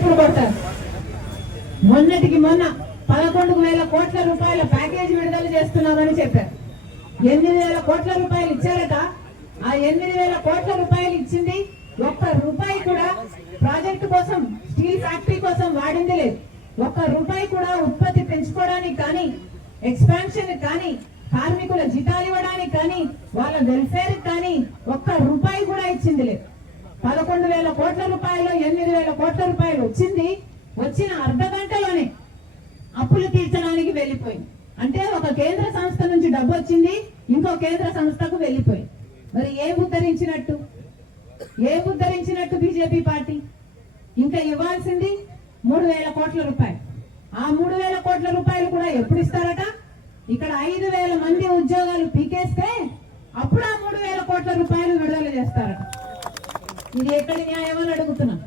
చెప్పులు కొడతారు. మొన్నటికి మొన్న 11,000 కోట్ల రూపాయల ప్యాకేజ్ విడుదల చేస్తున్నామని చెప్పారు. 8,000 కోట్ల రూపాయలు ఇచ్చారట. ఆ 8,000 కోట్ల రూపాయలు ఇచ్చింది ఒక్క రూపాయి కూడా ప్రాజెక్టు కోసం, స్టీల్ ఫ్యాక్టరీ కోసం వాడింది లేదు. ఒక్క రూపాయి కూడా ఉత్పత్తి పెంచుకోవడానికి కానీ, ఎక్స్పాన్షన్ కానీ, కార్మికుల జీతాలు ఇవ్వడానికి కానీ, వాళ్ళ వెల్ఫేర్ కానీ ఒక్క రూపాయి కూడా ఇచ్చింది లేదు. 11,000 కోట్ల రూపాయలు 8,000 కోట్ల రూపాయలు వచ్చిన అర్ధ గంటలోనే అప్పులు తీర్చడానికి వెళ్ళిపోయింది. అంటే ఒక కేంద్ర సంస్థ నుంచి డబ్బు వచ్చింది, ఇంకో కేంద్ర సంస్థకు వెళ్ళిపోయింది. మరి ఏం ఉద్ధరించినట్టు బీజేపీ పార్టీ? ఇంకా ఇవ్వాల్సింది 3,000 కోట్ల రూపాయలు. ఆ 3,000 కోట్ల రూపాయలు కూడా ఎప్పుడు ఇస్తారట? ఇక్కడ 5,000 మంది ఉద్యోగాలు పీకేస్తే అప్పుడు ఆ 3,000 కోట్ల రూపాయలు విడుదల చేస్తారట. ఇది ఎక్కడి న్యాయమని అడుగుతున్నాం.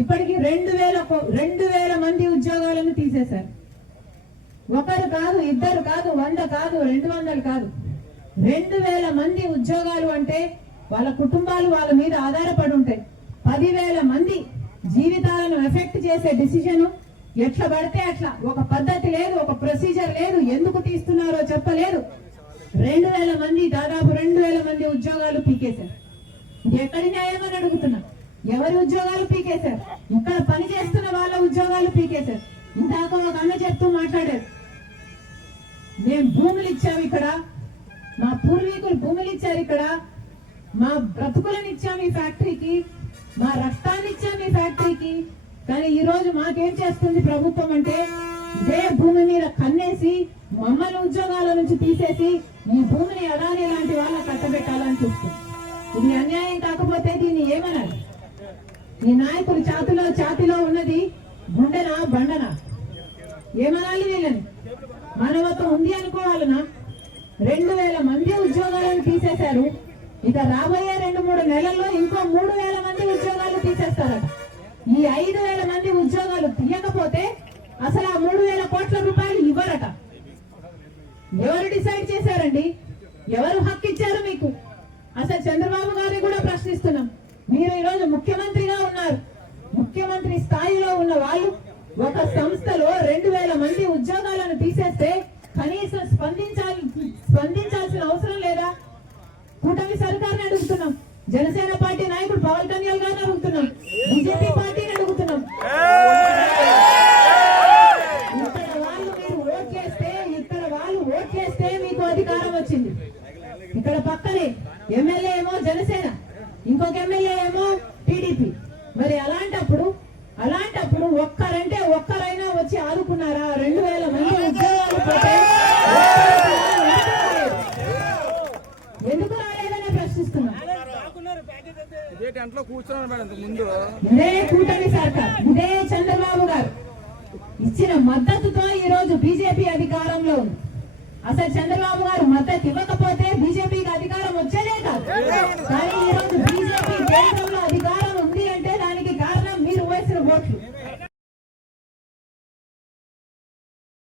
ఇప్పటికి 2,000 మంది ఉద్యోగాలను తీసేశారు. ఒకరు కాదు, ఇద్దరు కాదు, 100 కాదు, 200 కాదు, 2,000 మంది ఉద్యోగాలు. అంటే వాళ్ళ కుటుంబాలు వాళ్ళ మీద ఆధారపడి ఉంటాయి. 10,000 మంది జీవితాలను ఎఫెక్ట్ చేసే డిసిజన్ ఎట్లా పడితే అట్లా, ఒక పద్ధతి లేదు, ఒక ప్రొసీజర్ లేదు, ఎందుకు తీస్తున్నారో చెప్పలేదు. 2,000 మంది, దాదాపు 2,000 మంది ఉద్యోగాలు పీకేశారు. ఇది ఎక్కడి న్యాయం అని అడుగుతున్నా. ఎవరి ఉద్యోగాలు పీకేశారు? ఇక్కడ పని చేస్తున్న వాళ్ళ ఉద్యోగాలు పీకేశారు. ఇందాక ఒక అన్న చెప్తూ మాట్లాడారు, మేము భూములు ఇచ్చాము, ఇక్కడ మా పూర్వీకులు భూములు ఇచ్చారు, ఇక్కడ మా బ్రతుకులను ఇచ్చాము ఈ ఫ్యాక్టరీకి, మా రక్తాన్ని ఇచ్చాము ఈ ఫ్యాక్టరీకి. కానీ ఈ రోజు మాకేం చేస్తుంది ప్రభుత్వం అంటే, ఇదే భూమి మీద కన్నేసి మమ్మల్ని ఉద్యోగాల నుంచి తీసేసి ఈ భూమిని అదాని లాంటి వాళ్ళ కట్టబెట్టాలని చూస్తుంది. ఇది అన్యాయం కాకపోతే దీన్ని ఏమనాలి? ఈ నాయకులు ఛాతిలో ఉన్నది గుండెనా బండనా? ఏమనాలి వీళ్ళని? మానవత్వం ఉంది అనుకోవాలనా? 2,000 మంది ఉద్యోగాలను తీసేశారు. ఇక రాబోయే 2-3 నెలల్లో ఇంకో 3,000 మంది ఉద్యోగాలు తీసేస్తారట. ఈ 5,000 మంది ఉద్యోగాలు తీయకపోతే అసలు ఆ 3,000 కోట్ల రూపాయలు ఇవ్వరట. ఎవరు డిసైడ్ చేశారండి? ఎవరు హక్కు ఇచ్చారు మీకు? అసలు చంద్రబాబు గారిని కూడా ప్రశ్నిస్తున్నాం. మీరు ఈరోజు ముఖ్యమంత్రిగా ఉన్నారు. ముఖ్యమంత్రి స్థాయిలో ఉన్న వాళ్ళు ఒక సంస్థలో 2,000 మంది ఉద్యోగాలను తీసేస్తే కనీసం స్పందించాల్సిన అవసరం లేదా? కూటమి సర్కార్ని అడుగుతున్నాం, జనసేన పార్టీ నాయకుడు పవన్ కళ్యాణ్ గారిని అడుగుతున్నాం, బీజేపీ పార్టీని అడుగుతున్నాం. ఇక్కడ వాళ్ళు ఓట్ చేస్తే మీకు అధికారం వచ్చింది. ఇక్కడ పక్కనే ఎమ్మెల్యే ఏమో జనసేన, ఇంకొక ఎమ్మెల్యే ఏమో టీడీపీ. మరి అలాంటప్పుడు ఒక్కరైనా వచ్చి ఆదుకున్నారా? 2,000 మంది ఉద్యోగాలు పోతే ఎందుకు రాలేదని ప్రశ్నిస్తున్నా. ఇదే కూటమి సర్కార్, ఇదే చంద్రబాబు గారు ఇచ్చిన మద్దతుతో ఈ రోజు బీజేపీ అధికారంలో ఉంది. అసలు చంద్రబాబు గారు మద్దతు ఇవ్వకపోతే బీజేపీకి అధికారం వచ్చేదే కాదు. కానీ ఈ రోజు బీజేపీ